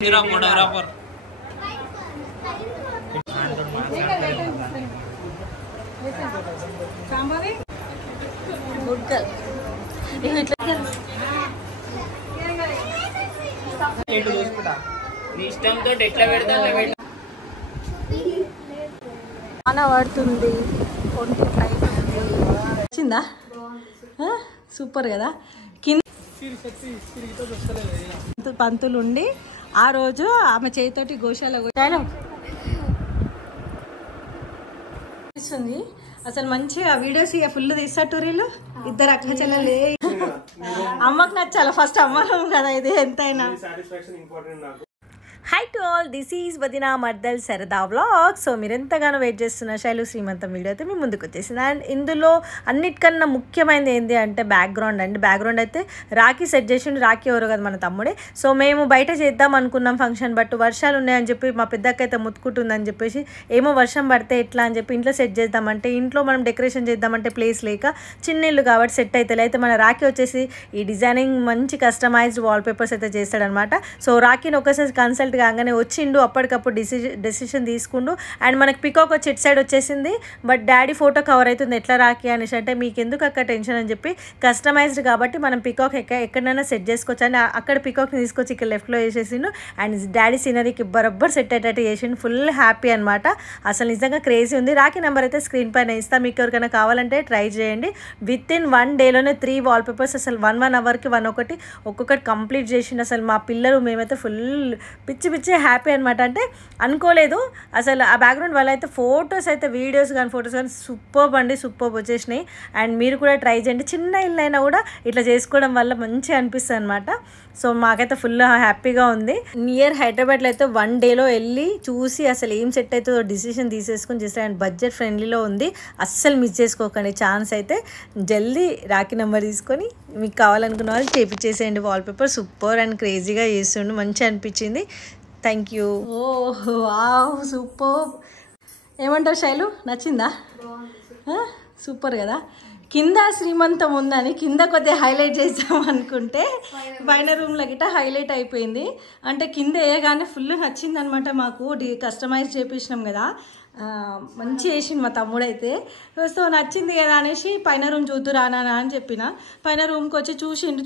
Photographer ఇష్టంతో ఎట్లా పెడతా చాలా పడుతుంది వచ్చిందా సూపర్ కదా కింద పంతులు ఉండి ఆ రోజు ఆమె చేతితోటి గోశాల అసలు మంచిగా వీడియోస్ ఇక ఫుల్ తీసేటూరీలు ఇద్దరు అక్క చెల్లెలే అమ్మకు నచ్చాలి ఫస్ట్ అమ్మ కదా ఇది ఎంతైనా high to all this is వదినా మర్దల్ సరదా వ్లాగ్ సో మీరు ఎంతగానో వెయిట్ చేస్తున్న శైలు శ్రీమంతం వీడియో అయితే మీ ముందుకు వచ్చేసింది అండ్ ఇందులో అన్నిటికన్నా ముఖ్యమైనది ఏంటి అంటే బ్యాక్గ్రౌండ్ అండి బ్యాక్గ్రౌండ్ అయితే రాఖీ సెట్ చేసిండు రాఖీ ఎవరు కదా మన తమ్ముడే సో మేము బయట చేద్దాం అనుకున్నాం ఫంక్షన్ బట్ వర్షాలు ఉన్నాయని చెప్పి మా పెద్దక్క అయితే ముత్తుకుంటుందని చెప్పేసి ఏమో వర్షం పడితే ఎట్లా అని చెప్పి ఇంట్లో సెట్ చేద్దామంటే ఇంట్లో మనం డెకరేషన్ చేద్దామంటే ప్లేస్ లేక చిన్న ఇల్లు కాబట్టి సెట్ అవుతుంది అయితే మన రాఖీ వచ్చేసి ఈ డిజైనింగ్ మంచి కస్టమైజ్డ్ వాల్ పేపర్స్ అయితే చేస్తాడనమాట సో రాఖీని ఒకసారి కన్సల్ట్ కాగానే వచ్చిండు అప్పటికప్పుడు డెసిషన్ తీసుకుండు అండ్ మనకి పికాక్ వచ్చి ఇటు సైడ్ వచ్చేసింది బట్ డాడీ ఫోటో కవర్ అవుతుంది ఎట్లా రాఖీ అనేసి అంటే మీకు ఎందుకు అక్కడ టెన్షన్ అని చెప్పి కస్టమైజ్డ్ కాబట్టి మనం పికాక్ ఎక్కడైనా సెట్ చేసుకోవచ్చు అండ్ అక్కడ పికాక్ని తీసుకొచ్చి ఇక్కడ లెఫ్ట్లో వేసేసిండు అండ్ డాడీ సీనరీకి బరబ్బర్ సెట్ అయ్యేటట్టు చేసిండు ఫుల్ హ్యాపీ అనమాట అసలు నిజంగా క్రేజీ ఉంది రాఖీ నెంబర్ అయితే స్క్రీన్ పైన ఇస్తాం మీకు ఎవరికైనా కావాలంటే ట్రై చేయండి విత్ ఇన్ 1 డేలోనే 3 వాల్ పేపర్స్ అసలు 1 అవర్కి ఒక్కొక్కటి కంప్లీట్ చేసిండు అసలు మా పిల్లలు మేమైతే ఫుల్ పిచ్చి హ్యాపీ అనమాట అంటే అనుకోలేదు అసలు ఆ బ్యాక్గ్రౌండ్ వల్ల అయితే ఫొటోస్ అయితే వీడియోస్ కానీ ఫొటోస్ కానీ సూపర్ వచ్చేసినాయి అండ్ మీరు కూడా ట్రై చేయండి చిన్న ఇల్లు అయినా కూడా ఇట్లా చేసుకోవడం వల్ల మంచిగా అనిపిస్తుంది అనమాట సో మాకైతే ఫుల్ హ్యాపీగా ఉంది నియర్ హైదరాబాద్లో అయితే 1 డేలో వెళ్ళి చూసి అసలు ఏం సెట్ అవుతుందో డిసిషన్ తీసేసుకొని చేస్తే అండ్ బడ్జెట్ ఫ్రెండ్లీలో ఉంది అస్సలు మిస్ చేసుకోకండి ఛాన్స్ అయితే జల్దీ రాఖీ నెంబర్ తీసుకొని మీకు కావాలనుకున్న వాళ్ళు చేపించేసేయండి వాల్ పేపర్ సూపర్ అండ్ క్రేజీగా చేస్తుండు మంచిగా అనిపించింది thank you oh wow super ఏమంటావు శైలు నచ్చిందా సూపర్ కదా కింద శ్రీమంతం ఉందని కింద కొద్దిగా హైలైట్ చేద్దాం అనుకుంటే పైన రూమ్లో గిట్ట హైలైట్ అయిపోయింది అంటే కింద వేయగానే ఫుల్ నచ్చింది అనమాట మాకు కస్టమైజ్ చేపించినాం కదా మంచి వేసింది మా తమ్ముడైతే సో నచ్చింది కదా అనేసి పైన రూమ్ చూద్దురానా అని చెప్పిన పైన రూమ్కి వచ్చి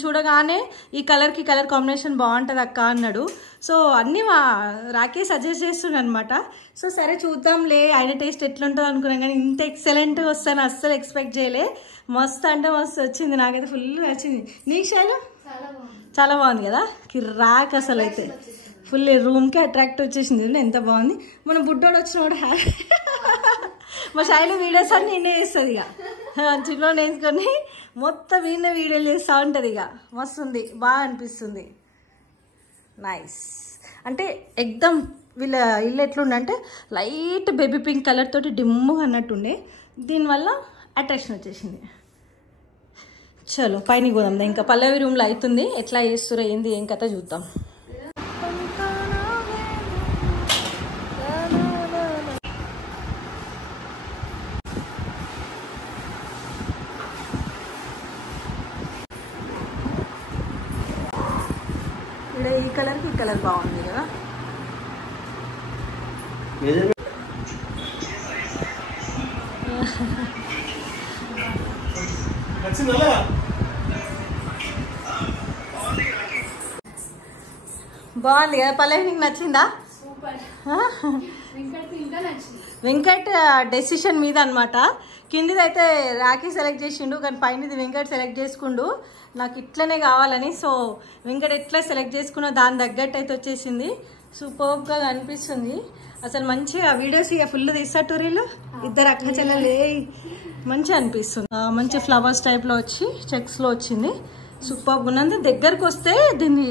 చూడగానే ఈ కలర్కి కలర్ కాంబినేషన్ బాగుంటుంది అక్క అన్నాడు సో అన్నీ రాకే సజెస్ట్ చేస్తుండ అనమాట సో సరే చూద్దాంలే ఆయన టేస్ట్ ఎట్లుంటుందో అనుకున్నాం కానీ ఇంత ఎక్సలెంట్గా వస్తాను అస్సలు ఎక్స్పెక్ట్ చేయలే మస్తు అంటే మస్తు వచ్చింది నాకైతే ఫుల్ నచ్చింది నీకు శైలు చాలా బాగుంది కదా కిరాక్ అసలు అయితే ఫుల్ రూమ్కి అట్రాక్ట్ వచ్చేసింది ఎంత బాగుంది మన బుడ్డోడు వచ్చిన కూడా మా శైలు వీడియోస్ అన్నీ నేనే చేస్తుంది ఇక చిన్న వేసుకొని మొత్తం వీడినే వీడియోలు చేస్తూ ఉంటుంది ఇక మస్తుంది బాగా అనిపిస్తుంది నైస్ అంటే ఎక్దమ్ వీళ్ళ ఇల్లు ఎట్లుండంటే లైట్ బేబీ పింక్ కలర్ తోటి డిమ్ముగా అన్నట్టుండే దీనివల్ల అట్రాక్షన్ వచ్చేసింది చలో పైన పోదాం ఇంకా పల్లవి రూమ్లో అవుతుంది ఎట్లా చేస్తురో ఏంది ఏం కథ చూద్దాం ఈ కలర్కి ఈ కలర్ బాగుంది కదా బాగుంది కదా పల్లవి నీకు నచ్చిందా వెంకట్ డెసిషన్ మీద అనమాట కిందిదైతే రాఖీ సెలెక్ట్ చేసిండు కానీ పైనది వెంకట్ సెలెక్ట్ చేసుకుండు నాకు ఇట్లనే కావాలని సో వెంకట్ ఎట్లా సెలెక్ట్ చేసుకున్నా దాని తగ్గట్టు అయితే వచ్చేసింది సూపర్గా అనిపిస్తుంది అసలు మంచిగా వీడియోస్ ఇక ఫుల్ తీసేటూరీలు ఇద్దరు అక్క చెల్లెలే మంచిగా అనిపిస్తుంది మంచి ఫ్లవర్స్ టైప్లో వచ్చి చెక్స్లో వచ్చింది సూపర్గా ఉన్నది దగ్గరకు వస్తే దీన్ని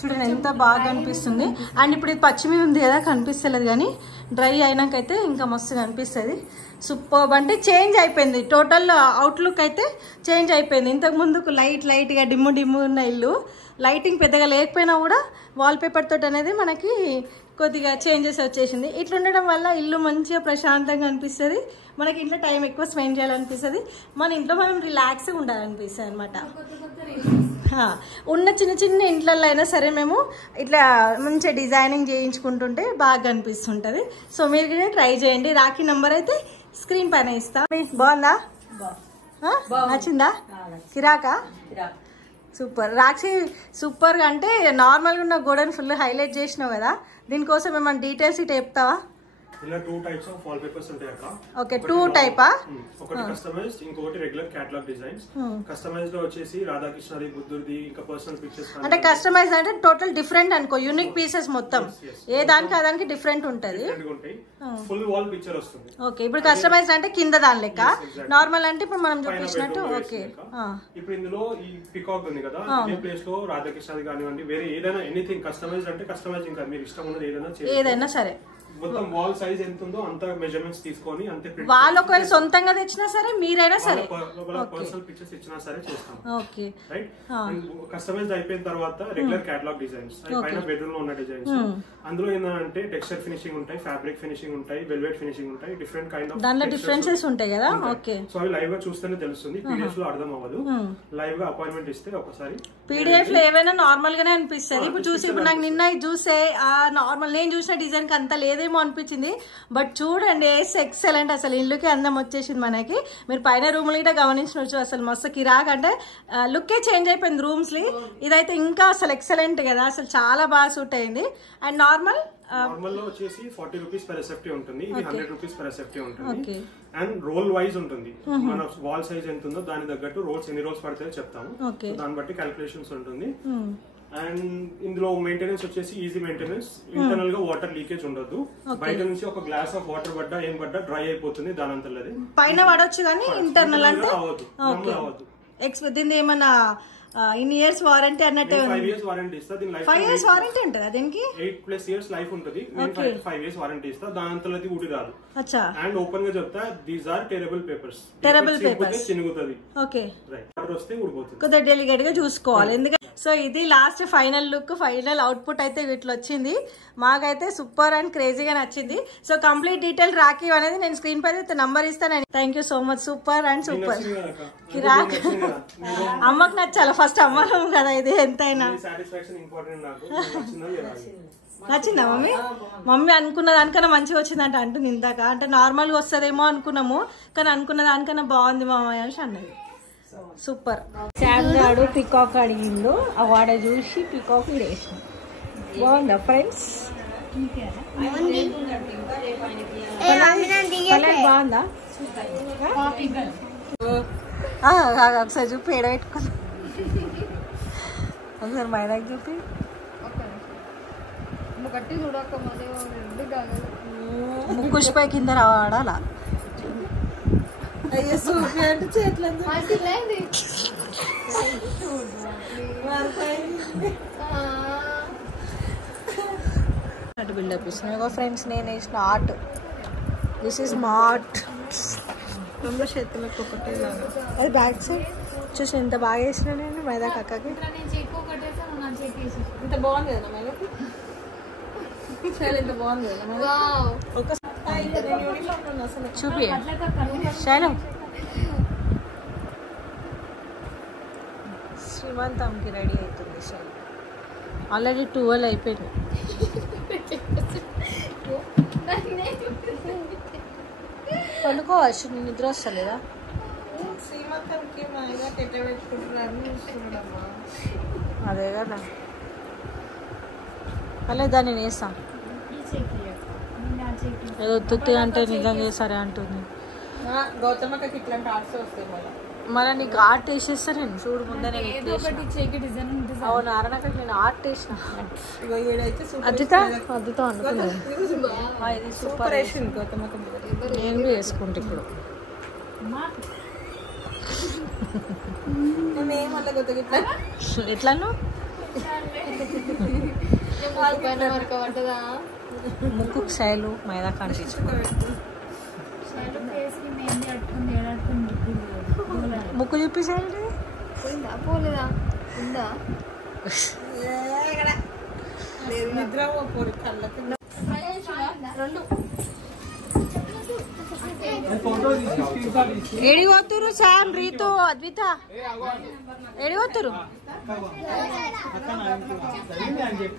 చూడండి ఎంత బాగా అనిపిస్తుంది అండ్ ఇప్పుడు ఇది పచ్చిమి ఉంది కదా కనిపిస్తలేదు కానీ డ్రై అయినాకైతే ఇంకా మస్తుగా అనిపిస్తుంది సూపర్ అంటే చేంజ్ అయిపోయింది టోటల్ అవుట్లుక్ అయితే చేంజ్ అయిపోయింది ఇంతకు ముందుకు లైట్గా డిమ్ము ఉన్న ఇల్లు లైటింగ్ పెద్దగా లేకపోయినా కూడా వాల్ పేపర్ తోటి అనేది మనకి కొద్దిగా చేంజెస్ వచ్చేసింది ఇట్లా ఉండడం వల్ల ఇల్లు మంచిగా ప్రశాంతంగా అనిపిస్తుంది మనకి ఇంట్లో టైం ఎక్కువ స్పెండ్ చేయాలనిపిస్తుంది మన ఇంట్లో మనం రిలాక్స్గా ఉండాలనిపిస్తుంది అనమాట ఉన్న చిన్న చిన్న ఇంట్లలో అయినా సరే మేము ఇట్లా మంచిగా డిజైనింగ్ చేయించుకుంటుంటే బాగా అనిపిస్తుంటుంది. సో మీరు కూడా ట్రై చేయండి. రాఖీ నెంబర్ అయితే స్క్రీన్ పైన ఇస్తా. బాగుందా? నచ్చిందా? కిరాకా? సూపర్. రాఖీ సూపర్ అంటే నార్మల్గా ఉన్న గోడను ఫుల్ హైలైట్ చేసినావు కదా, దీనికోసం ఏమైనా డీటెయిల్స్ ఇట్లా చెప్తావా? ఇలా 2 టైప్స్ ఆఫ్ వాల్ పేపర్స్ ఉంటాయి అక్క. ఓకే, 2 టైపా? ఒకటి కస్టమైజ్డ్, ఇంకొకటి రెగ్యులర్ కేటలాగ్ డిజైన్స్. కస్టమైజ్డ్ లో వచ్చేసి రాధాకృష్ణది, బుద్ధుడిది, ఇంకా పర్సనల్ పిక్చర్స్. అంటే కస్టమైజ్ అంటే టోటల్ డిఫరెంట్ అనుకో, యూనిక్ పీసెస్ మొత్తం ఏ దానికి అదానికి డిఫరెంట్ ఉంటది. ఫుల్ వాల్ పిక్చర్ వస్తుంది. ఓకే, ఇప్పుడు కస్టమైజ్ అంటే కింద దాని లెక్క, నార్మల్ అంటే ఇప్పుడు మనం చూపించినట్టు. ఓకే, ఇప్పుడు ఇందులో ఈ పికాక్ ఉంది కదా, ఈ ప్లేస్ లో రాధాకృష్ణది కానివ్వండి, వేరే ఏదైనా ఎనీథింగ్ కస్టమైజ్ అంటే కస్టమైజ్, ఇంకా మీరు ఇష్టం ఉన్నది ఏదైనా సరే మొత్తం వాల్ సైజ్ ఎంత ఉందో అంత మెజర్మెంట్స్ తీసుకొని అంతే వాళ్ళు ఒకవేళ సొంతంగా తెచ్చినా సరే మీరైనా సరే పర్సనల్ పిక్చర్స్ ఇచ్చినా సరే చేస్తాం. Okay, right. కస్టమైజ్ అయిపోయిన తర్వాత రెగ్యులర్ కేటలాగ్ డిజైన్స్, పైన బెడ్రూమ్ లో ఉన్న డిజైన్స్. అందులో ఏంటంటే టెక్స్చర్ ఫినిషింగ్ ఉంటాయి, ఫ్యాబ్రిక్ ఫినిషింగ్ ఉంటాయి, వెల్వెట్ ఫినిషింగ్ ఉంటాయి, డిఫరెంట్ కైండ్ ఆఫ్ దాంట్లో డిఫరెన్సెస్ ఉంటాయి కదా. ఓకే, సో అవి లైవ్ గా చూస్తేనే తెలుస్తుంది, పీడిఎఫ్ లో అర్థం అవ్వదు. లైవ్ గా అపాయింట్మెంట్ ఇస్తే ఒకసారి పీడిఎఫ్ లో ఏవైనా నార్మల్ గానే అనిపిస్తుంది. ఇప్పుడు చూసి ఇప్పుడు నాకు నిన్న చూసే నార్మల్ నేను చూసిన డిజైన్ కి అంత లేదేమో అనిపించింది, బట్ చూడండి ఎక్సలెంట్. అసలు ఇల్లుకి అందం వచ్చేసింది మనకి. మీరు పైన రూమ్ లో గమనించవచ్చు, అసలు మస్తు కిరాక్ అంటే లుక్కే చేంజ్ అయిపోయింది రూమ్స్ లి. ఇదైతే ఇంకా అసలు ఎక్సలెంట్ కదా, అసలు చాలా బాగా సూట్ అయింది. అండ్ నార్మల్ లో వచ్చేసి 40 రూపీస్ పర్ ఎస్ఎఫ్టీ ఉంటుంది, ఇది 100 రూపీస్ పర్ ఎస్ఎఫ్టీ ఉంటుంది. అండ్ రోల్ వైజ్ ఉంటుంది, మన వాల్ సైజ్ ఎంత ఉందో దాని తగ్గట్టు రోల్స్ ఎన్ని రోల్స్ పడతాయో చెప్తాము, దాన్ని బట్టి క్యాలిక్యులేషన్స్ ఉంటుంది. అండ్ ఇందులో మెయింటెనెన్స్ వచ్చేసి ఈజీ మెయింటెనెన్స్, ఇంటర్నల్ గా వాటర్ లీకేజ్ ఉండదు. బయట నుంచి ఒక గ్లాస్ ఆఫ్ వాటర్ పడ్డా ఏం పడ్డా డ్రై అయిపోతుంది, దాని అంతలేదు. పైన పడవచ్చు కానీ ఇంటర్నల్ అంటే దీన్ని ఏమన్నా ఇన్ ఇయర్స్ వారంటీ అన్నట్టు 5 years వారంటీ ఇస్తా. దీని లైఫ్ 5 years వారంటీ ఉంటుందా దీనికి? 8+ years లైఫ్ ఉంటుంది. 5 years వారంటీ ఇస్తా, దాని అంతలది ఊడి రాదు. అచ్చా. అండ్ ఓపెన్ గా చెప్తా, these are terrible papers. Terrible papers చినుగుతుంది. Okay, right. వాటర్ వస్తే ఊడిపోతుంది, కొద్దిగా డెలికేట్ గా చూసుకోవాలి. ఎందుకంటే సో ఇది last final look, final output అయితే ఇట్లా వచ్చింది. మాకైతే సూపర్ అండ్ క్రేజీగా నచ్చింది. సో కంప్లీట్ డీటెయిల్ రాఖీ అనేది నేను స్క్రీన్ పై అయితే నంబర్ ఇస్తాను. Thank you so much. Super and super కిరాక్. అమ్మకు నచ్చాలి ఫస్ట్, అమ్మలం కదా ఇది ఎంతైనా. నచ్చిందా మమ్మీ? మమ్మీ అనుకున్న దానికన్నా మంచిగా వచ్చిందంట అంటుంది ఇందాక. అంటే నార్మల్గా వస్తుందేమో అనుకున్నాము, కానీ అనుకున్న దానికన్నా బాగుంది మామయ్య అని అన్నది. సూపర్. శాంగాడు పికాక్ అడిగిండు, ఆ వాడ చూసి పికాక్ వేసిన. బాగుందా ఫ్రెండ్స్? బాగుందా? ఒకసారి చూపి ఏడ పెట్టుకున్నా, ఒకసారి మైదాకి చూపి. ముక్కుషిపై కింద రావాడాలా? అయ్యో సూపి అంటే చేతులు బిల్డప్ ఇస్తున్నాను. ఫ్రెండ్స్ నేను వేసిన ఆర్ట్, దిస్ ఈస్ మా ఆర్ట్. చేతులకు ఒకటే అది బ్యాక్ సైడ్ చూసి ఎంత బాగా వేసిన నేను మైదా కక్కకి. ఇంత బాగుంది కదా మైదాకి, ఎంత బాగుంది కదా. చూపి శైలం. శ్రీమంతంకి రెడీ అవుతుంది శైలం. ఆల్రెడీ 12 అయిపోయింది. పడుకోవచ్చు, నేను నిద్ర వస్తలేదా? శ్రీమంతంకి అదే కదా, అలా దాన్ని నేను వేస్తాం. ఏదో తుత్తి అంటే నిజం చేస్తారే అంటుంది. గౌతమకి ఇట్లాంటి ఆర్ట్స్ వస్తాయి మళ్ళీ నీకు ఆర్ట్ వేసేస్తా నేను. చూడు ముందే నేను అవును అరణక నేను ఆర్ట్ వేసిన. అద్దుత అద్దుతో అనుకున్నాను. ఇది సూపర్ వేసింది గౌతమక. నేను బి వేసుకుంటా ఇప్పుడు. ఎట్లాను ముక్కు శైలు మైదా కనిపించుకో. ముక్కు చూపించండి. ఏడి పోతురు శామ్, రీతు, అద్విత ఏడి పోతురు?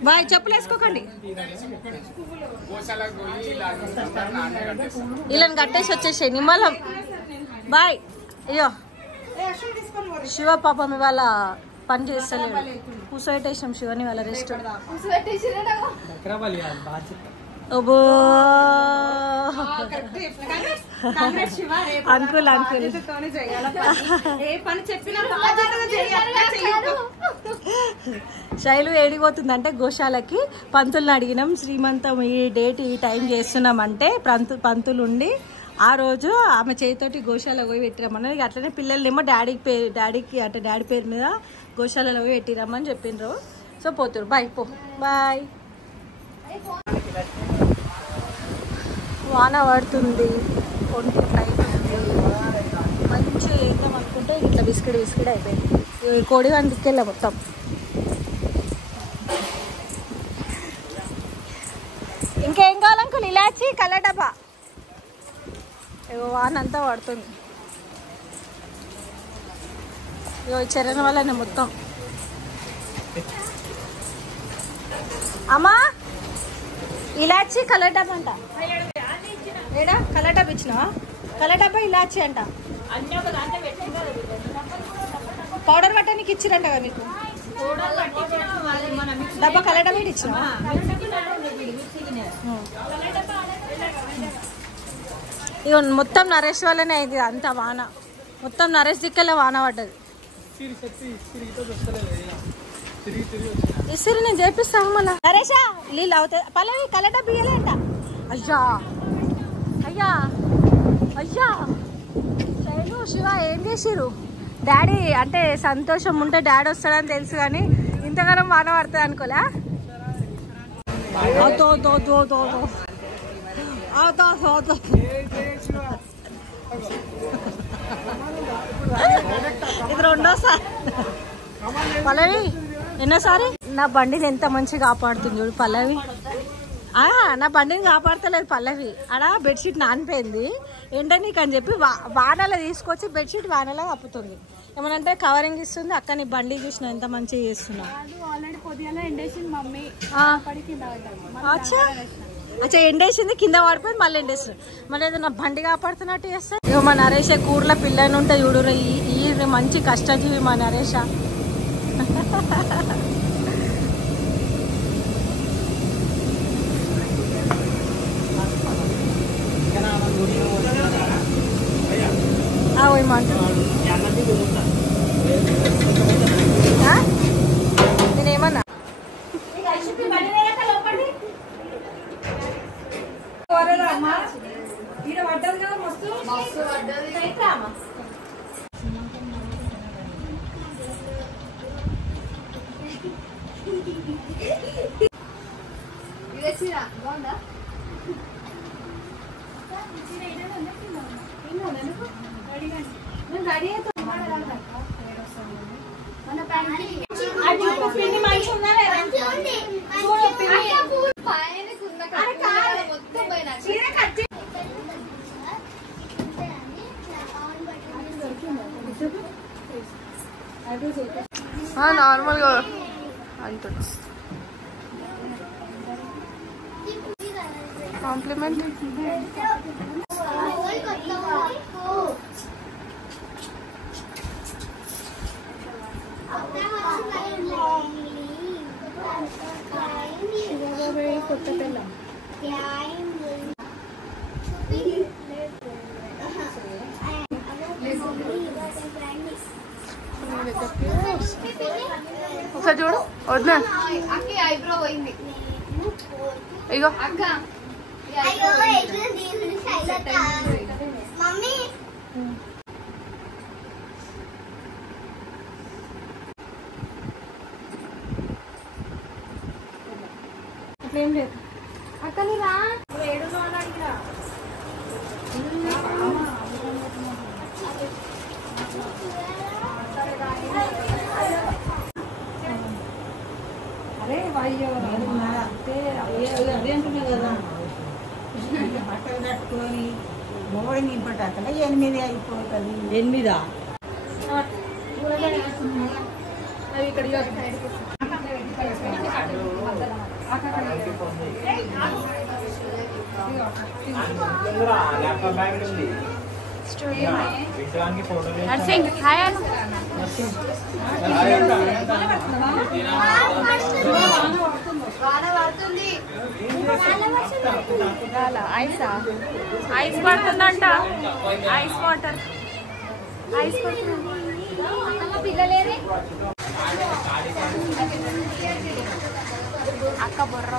బాయ్, చెప్పులు వేసుకోకండి. ఇలా కట్టేసి వచ్చేసాయి నిమ్మలం. బాయ్. అయ్యో శివ పాపం ఇవాళ పని చేస్తలేడు. కూసోటేసాం శివని వాళ్ళ రెస్ట్. అంకుల్ శైలు ఏడిపోతుందంటే గోశాలకి. పంతుల్ని అడిగినాం, శ్రీమంతం ఈ డేట్ ఈ టైం చేస్తున్నామంటే పంతులు ఉండి ఆ రోజు ఆమె చేతితోటి గోశాల పోయి పెట్టిరమ్మని. అట్లనే పిల్లల్నేమో డాడీకి అంటే డాడీ పేరు మీద గోశాలలో పోయి పెట్టిరమ్మని చెప్పిండ్రు. సో పోతురు. బాయ్ పో. బాయ్. వాన పడుతుంది, ఒంటి టైం మంచిగా వేద్దాం అనుకుంటే ఇట్లా బిస్కెట్ అయిపోయింది. కోడి వంటికెళ్ళా మొత్తం. ఇంకేం కావాలనుకుని ఇలాచి కల్లడబ్బా. వాన అంతా పడుతుంది. ఇగో చరణ్ వల్లనే మొత్తం. అమ్మా ఇలాచి కల్లడబ్బా అంట. ఏడా కల్లడబ్బా ఇచ్చినావా? కల్లడబ్బా ఇలాచి అంట. పౌడర్ పట్టడానికి ఇచ్చిరంట కదా నీకు. డబ్బా కల్లడబ్బా ఇచ్చినావా? ఇక మొత్తం నరేష్ వల్లనే అయింది అంత వాన. మొత్తం నరేష్ దిక్కలే వాన పడ్డది. ఇసిరి నేను చేపిస్తాను మళ్ళా. నరేషా నీళ్ళు అవుతాయి. పల్లవి కల్లడ బియ్యలేంట. అయ్యా అయ్యా అయ్యా. శైలు శివ ఏం చేసిరు? డాడీ అంటే సంతోషం ఉంటే డాడీ వస్తాడని తెలుసు కానీ ఇంతగానం వాన పడుతుంది అనుకోలే. ఇది రెండోసారి. పల్లవి ఎన్నోసారి నా బండిని ఎంత మంచిగా కాపాడుతుంది చూడు పల్లవి. నా బండిని కాపాడతలేదు పల్లవి. ఆడ బెడ్షీట్ నానిపోయింది ఎండనీకి అని చెప్పి వానలో తీసుకొచ్చి బెడ్షీట్ వానలో కప్పుతుంది. ఏమనంటే కవరింగ్ ఇస్తుంది. అక్క నీ బండి చూసిన ఎంత మంచిగా చేస్తున్నా. అచ్చా ఎండేసింది, కింద పడిపోయింది, మళ్ళీ ఎండేస్తుంది. మళ్ళీ ఏదైనా బండి కాపాడుతున్నట్టు చేస్తే. ఇక మా నరేష కూరల పిల్లని ఉంటే చూడు. ఈ మంచి కష్టజీవి మా నరేష. నేనేమన్నా నార్మల్గా అంటున్నా. కాంప్లిమెంట్ కొత్త పిల్ల. ఒకసారి చూడు వద్దా ఐబ్రో పోయింది. ఇగో అట్లేం లేదు అక్క. నీరా ఏడులో అడిగిరా. అరే అయ్యో అదే అంటున్నా కదా. బట్టలు కట్టుకొని బోడి నింపటాకలే 8 అయిపోతుంది. 8 నర్సింగ్ హాయ్ అను ఐస్ పడుతుందంట ఐస్ వాటర్ ఐస్ పిల్లలేరే అక్క బొర్ర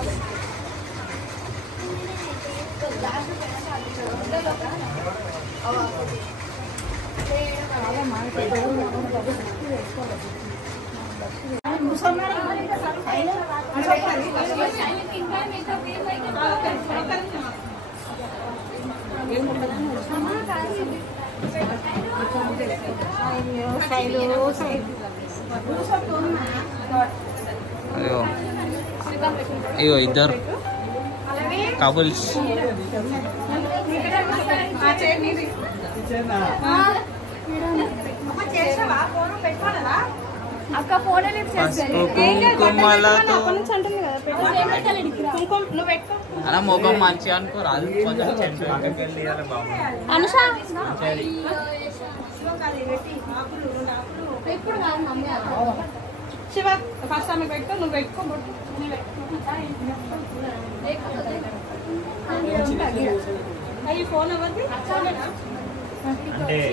అయ్యో ఇద్దరు కపుల్స్ అక్క ఫోన్ అలా ముఖం మంచిగా అనుకో రాదు అనుష శివ ఫస్ట్ ఆమె పెట్టు నువ్వు పెట్టుకో అయ్యి ఫోన్ ఎవరిది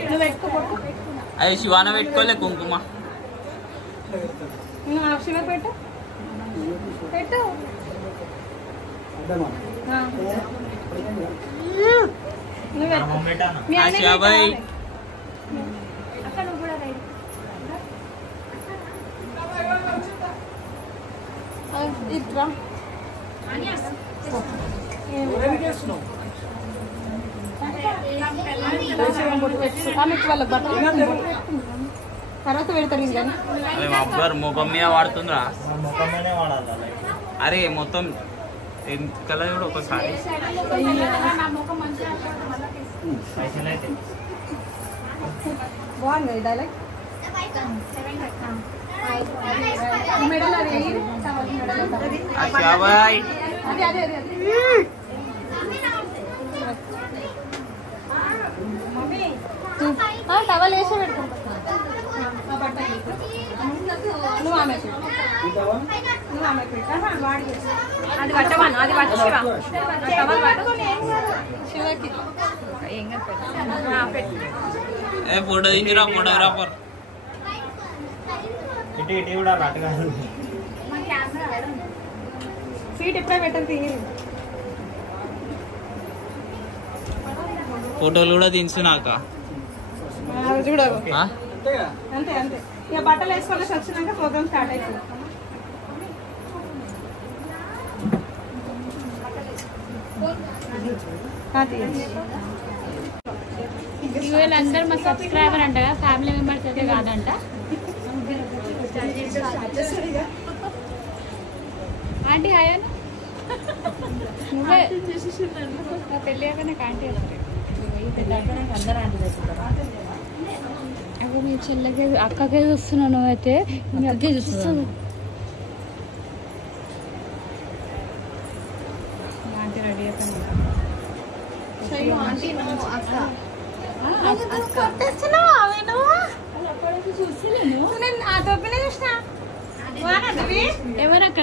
నువ్వు పెట్టుకో అయ్యి శివాన పెట్టుకోలే కుంకుమ శివ పెట్టు పెట్టు శివాబాయ్ ఇట్రా వాళ్ళ బట్టలు తర్వాత పెడతారు కానీ అరే అబ్బర్ ముఖం మీద వాడుతుందిరా అరే మొత్తం కలర్ కూడా ఒకసారి బాగుంది డైలాగ్ మెడల్ అది శివాబాయ్ అదే అదే అదే టవల్ వేసి పెట్టుకుంటా నువ్వు ఆమె నువ్వు ఆమె పెట్టు అది పట్టవాను అది పట్టు శివకి ఏ ఫోటో తీసిరా ఫోటోగ్రాఫర్ సీట్ ఎప్పుడే పెట్టని తీయరు ఫోటోలు కూడా తీసినాక చూడరు అంతే అంతే ఇక బట్టలు వేసుకోవాల్సి వచ్చినాక ప్రోగ్రామ్ స్టార్ట్ అవుతుంది వీళ్ళందరూ మా సబ్స్క్రైబర్ అంట ఫ్యామిలీ మెంబర్స్ అయితే కాదంట ఆంటీ హాయ్ అన్న నువ్వే పెళ్ళి అయ్యాక నాకు ఆంటీ అప్పుడు మీ చెల్లెకే అక్కకే చూస్తున్నావు నువ్వైతే అక్కే చూస్తున్నావు ఆంటీ రెడీ అయిపోయింది ఎవరక్క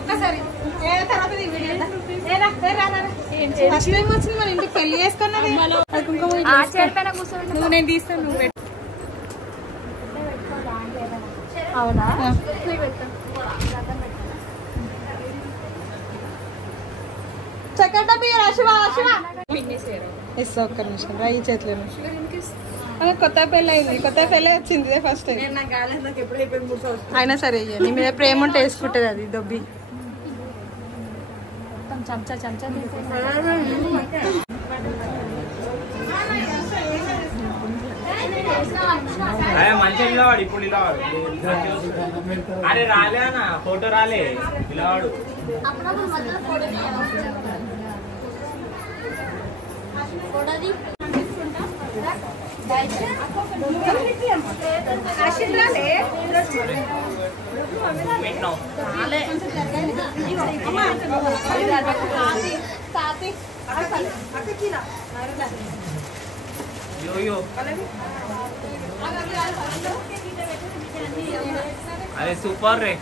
ఒక్కసారి తర్వాత వచ్చింది మన ఇంటికి పెళ్లి చేసుకున్నా నువ్వు నేను తీస్తాను నువ్వు పెట్టు అవునా చక్కట శివ శివ ఇస్తా ఒక్క నిమిషం రా ఈ చేతిలో కొత్త పెళ్ళి అయింది కొత్త పెళ్ళి వచ్చింది ఇదే ఫస్ట్ టైం అయినా సరే నీ మీద ప్రేమ ఉంటే వేసుకుంటుంది అది దొబ్బి చెంచా చెంచా మంచిగా నిలవాడు ఇప్పుడు నిలవాడు అరే రాలే అన్న ఫోటో రాలే నిలవాడు अरे सुपर रे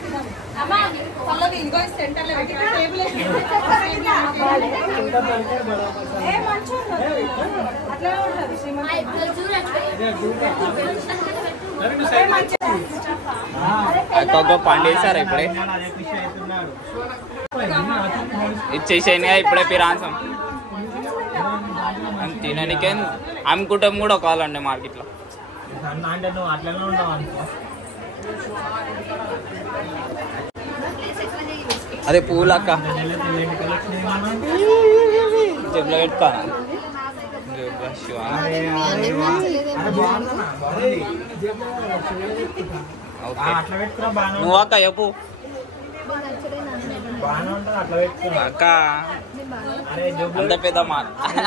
పండేశారు ఇప్పుడే ఇచ్చేసాను ఇప్పుడే పిరాన్సం తిననికే అమ్ముకుంటాం కూడా కావాలండి మార్కెట్లో. అంటే నువ్వు అట్లనే ఉండవు అనుకో. అదే పూలక్క జబ్బులో పెట్టుకోనా నువ్వు అక్క చెప్పు అక్క అంత పెద్ద మాట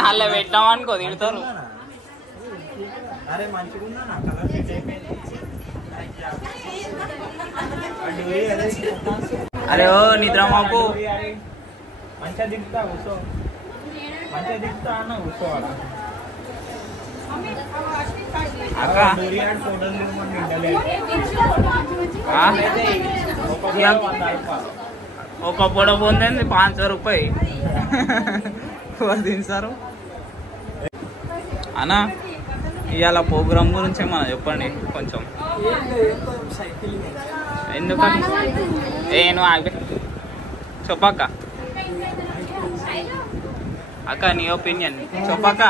అలా పెట్టామనుకో తిడతారు. అరే ఓ నిద్ర మాకు మంచిగా దిగుతా కూర్చో మంచిగా దిగుతా అన్న కూర్చోవాలా అక్క ఒక పొడ పొందింది 500 రూపాయి తింటారు అన్నా. ఇవాళ ప్రోగ్రామ్ గురించి మనం చెప్పండి కొంచెం. ఎందుకని నేను ఆగి చెప్పక్క అక్క నీ ఒపీనియన్ చెప్పక్క.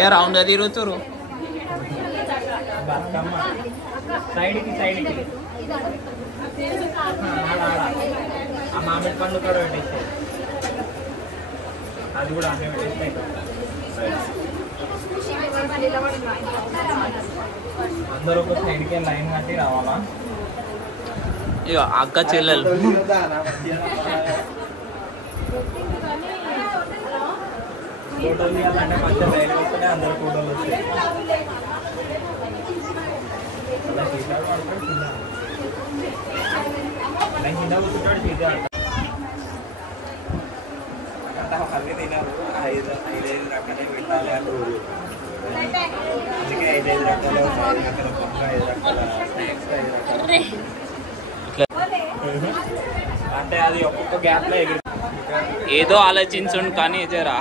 ఏ రౌండ్ తిరుగుతురు సైడ్కి సైడ్కి ఆ మామిడి పండు కూడా పెట్టేసి అది కూడా అన్నీ పెట్టేస్తాయి. అందరూ ఒక సైడ్కి లైన్ కట్టి రావాలా. ఇక అక్క చెల్లెలు ఫోటోలు తీయాలంటే మంచిగా లైన్ వస్తేనే అందరు ఫోటోలు వస్తాయి. అవి తినరు 5 రకాలే పెట్టాలి అని రూల్. అందుకే 5 రకాలు 5 రకాల పక్క 5 రకాల స్నాక్స్ 5 రకాల అంటే అది ఒక్కొక్క గ్యాప్ లో ఏదో ఆలోచించుండు కానీ జరా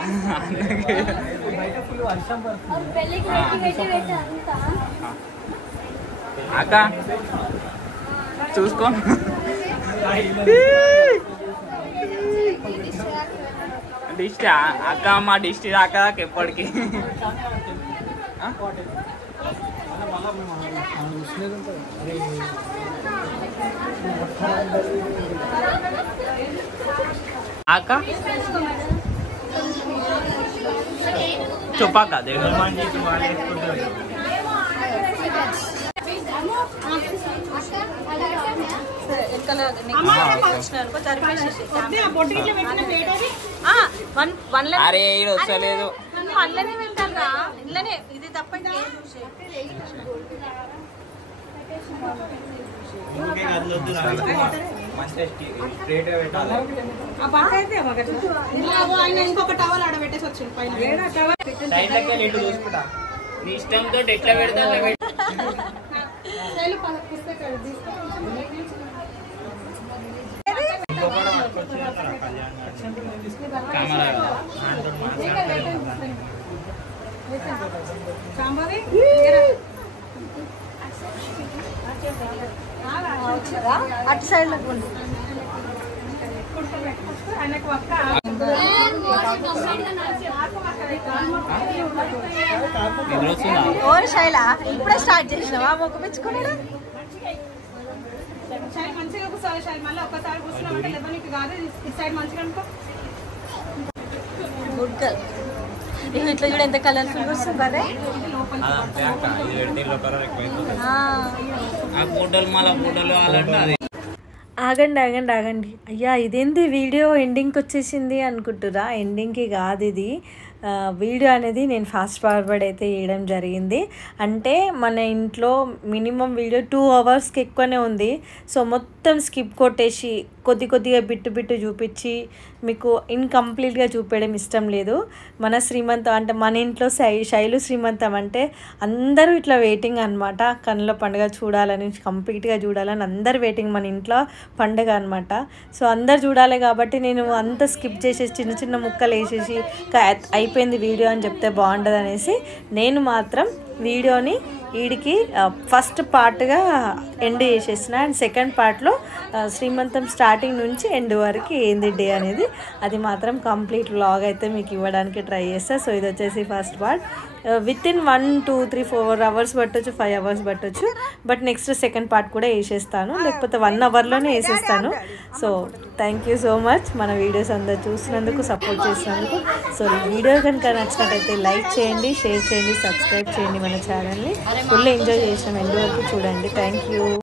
అక్క చూసుకో డిస్ట్ అక్క మా డిస్ట్ అక్క ఎప్పటికి అక్క చెప్పాక అరే వస్తలేదు ఇది తప్ప ఇంకొక టవల్ ఆడ పెట్టేసి వచ్చింది పైన. నీ ఇష్టంతో ఎట్లా పెడతా అటు సైడ్ లో ఓరు శైల ఇప్పుడే స్టార్ట్ చేసినావా మొక్క పెంచుకున్నాడు. మంచిగా కూర్చోవాలి శైలి. మళ్ళీ ఒక్కసారి కూర్చున్నామంటే లేదా నీకు కాదు. ఈ సైడ్ మంచిగా అనుకో. Good girl. ఇవి ఇట్లా కూడా ఎంత కలర్ఫుల్ వస్తుంది అదే అంతే అక్క, ఇది పెడితే ఇల్లు కలర్ ఎక్కువైతుంది. ఆ ఫోటోలు మళ్ళీ ఫోటోలు కావాలంటే అది. ఆగండి ఆగండి ఆగండి, అయ్యా ఇదేంది వీడియో ఎండింగ్కి వచ్చేసింది అనుకుంటురా? ఎండింగ్కి కాదు ఇది, వీడియో అనేది నేను ఫాస్ట్ ఫార్వర్డ్ అయితే వేయడం జరిగింది. అంటే మన ఇంట్లో మినిమం వీడియో 2 అవర్స్కి ఎక్కువనే ఉంది. సో మొత్తం స్కిప్ కొట్టేసి కొద్ది కొద్దిగా బిట్టు చూపించి మీకు ఇన్కంప్లీట్గా చూపించడం ఇష్టం లేదు. మన శ్రీమంతం అంటే మన ఇంట్లో శైలు శ్రీమంతం అంటే అందరూ ఇట్లా వెయిటింగ్ అనమాట. కన్నుల పండుగ చూడాలని, కంప్లీట్గా చూడాలని అందరు వెయిటింగ్, మన ఇంట్లో పండుగ అనమాట. సో అందరు చూడాలి కాబట్టి నేను అంత స్కిప్ చేసేసి చిన్న చిన్న ముక్కలు వేసేసి అయిపోయింది వీడియో అని చెప్తే బాగుంటుంది అనేసి నేను మాత్రం వీడియోని వీడికి ఫస్ట్ పార్ట్గా ఎండ్ చేసేసిన. అండ్ సెకండ్ పార్ట్లో శ్రీమంతం స్టార్టింగ్ నుంచి ఎండ్ వరకు ఏంది డే అనేది అది మాత్రం కంప్లీట్ వ్లాగ్ అయితే మీకు ఇవ్వడానికి ట్రై చేస్తా. సో ఇది వచ్చేసి ఫస్ట్ పార్ట్. వితిన్ 1, 2, 3, 4 అవర్స్ పట్టొచ్చు, 5 అవర్స్ పట్టొచ్చు. బట్ నెక్స్ట్ సెకండ్ పార్ట్ కూడా వేసేస్తాను, లేకపోతే 1 అవర్లోనే వేసేస్తాను. So thank you so much మన వీడియోస్ అందరూ చూసినందుకు, సపోర్ట్ చేసినందుకు. సో వీడియో కనుక నచ్చినట్టయితే లైక్ చేయండి, షేర్ చేయండి, సబ్స్క్రైబ్ చేయండి మన ఛానల్ని. ఫుల్ ఎంజాయ్ చేసాం, ఎండ్ వరకు చూడండి. Thank you.